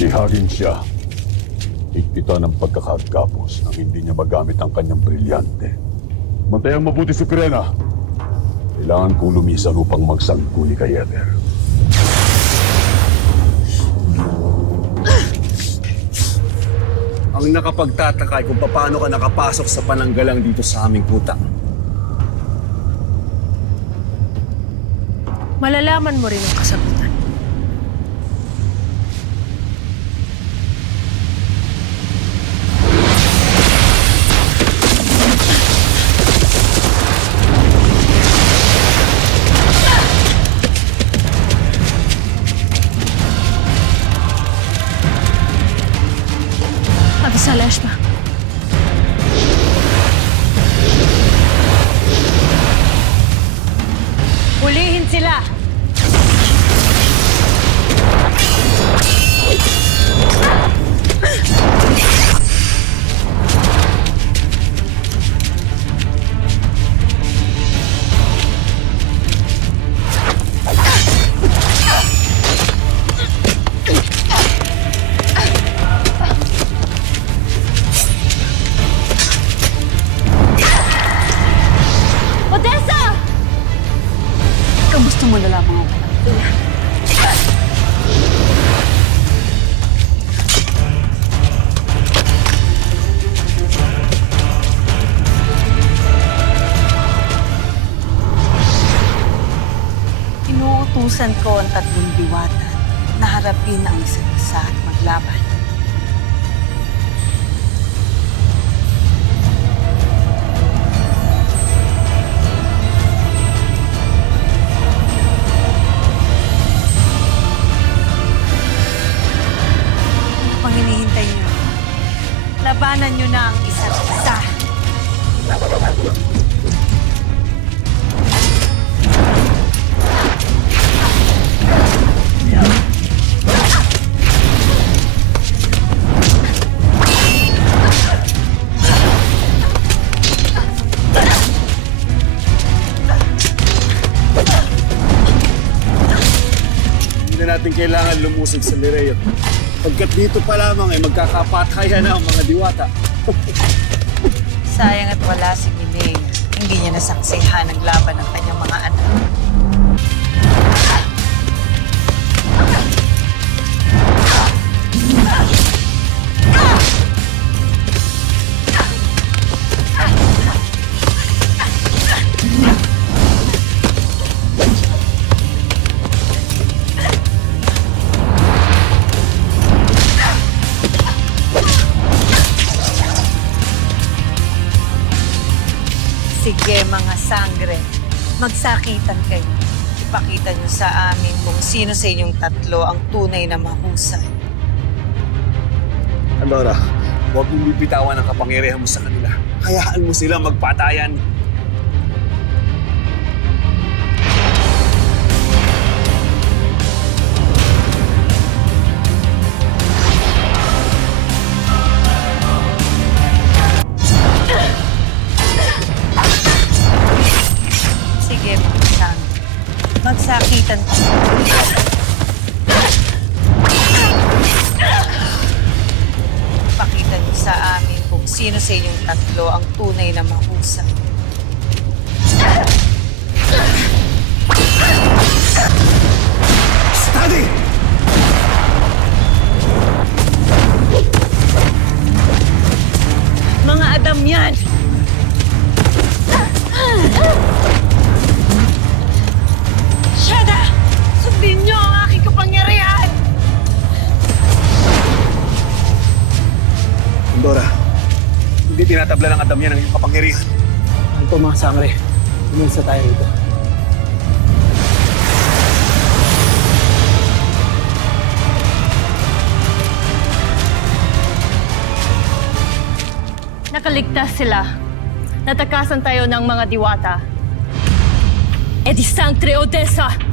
Ihagin siya. Higpitan ng pagkakagapos nang hindi niya magamit ang kanyang brilyante. Mantayang mabuti si Pirena. Kailangan kong lumisan upang magsangkuli kay Eder. Ang nakapagtataka ay kung paano ka nakapasok sa pananggalang dito sa aming kuta. Malalaman mo rin ang kasagutan. Salashma. Hulihin sila! Gusto mo na lamang ako ng Inuutusan ko ang 3 diwata na harapin ang isa't isa at maglaban. Hinihintay niyo. Labanan niyo na ang isa't isa. Hindi na natin kailangan lumusog sa Lireo. Pagkat dito pa lamang ay magkakapatayan na ang mga diwata. Sayang at wala si Mining. Hindi niya nasaksihan ang laban ng kanyang mga anak. Sige mga sangre, magsakitan kayo. Ipakita niyo sa amin kung sino sa inyong 3 ang tunay na mahusay. Andorra, huwag mong bibitawan ang kapangyarihan mo sa kanila. Hayaan mo sila magpatayan. Magsakitan ko. Pakita niyo sa amin kung sino sa inyong 3 ang tunay na mahusay. Study! Mga Adam yan! Shada! Sundin niyo ang aking kapangyarihan! Andorra, hindi tinatabla ng Adam yan ang iyong kapangyarihan. Ito mga sangre, umunsa tayo rito. Nakaligtas sila. Natakasan tayo ng mga diwata. E di Sanctre Odessa!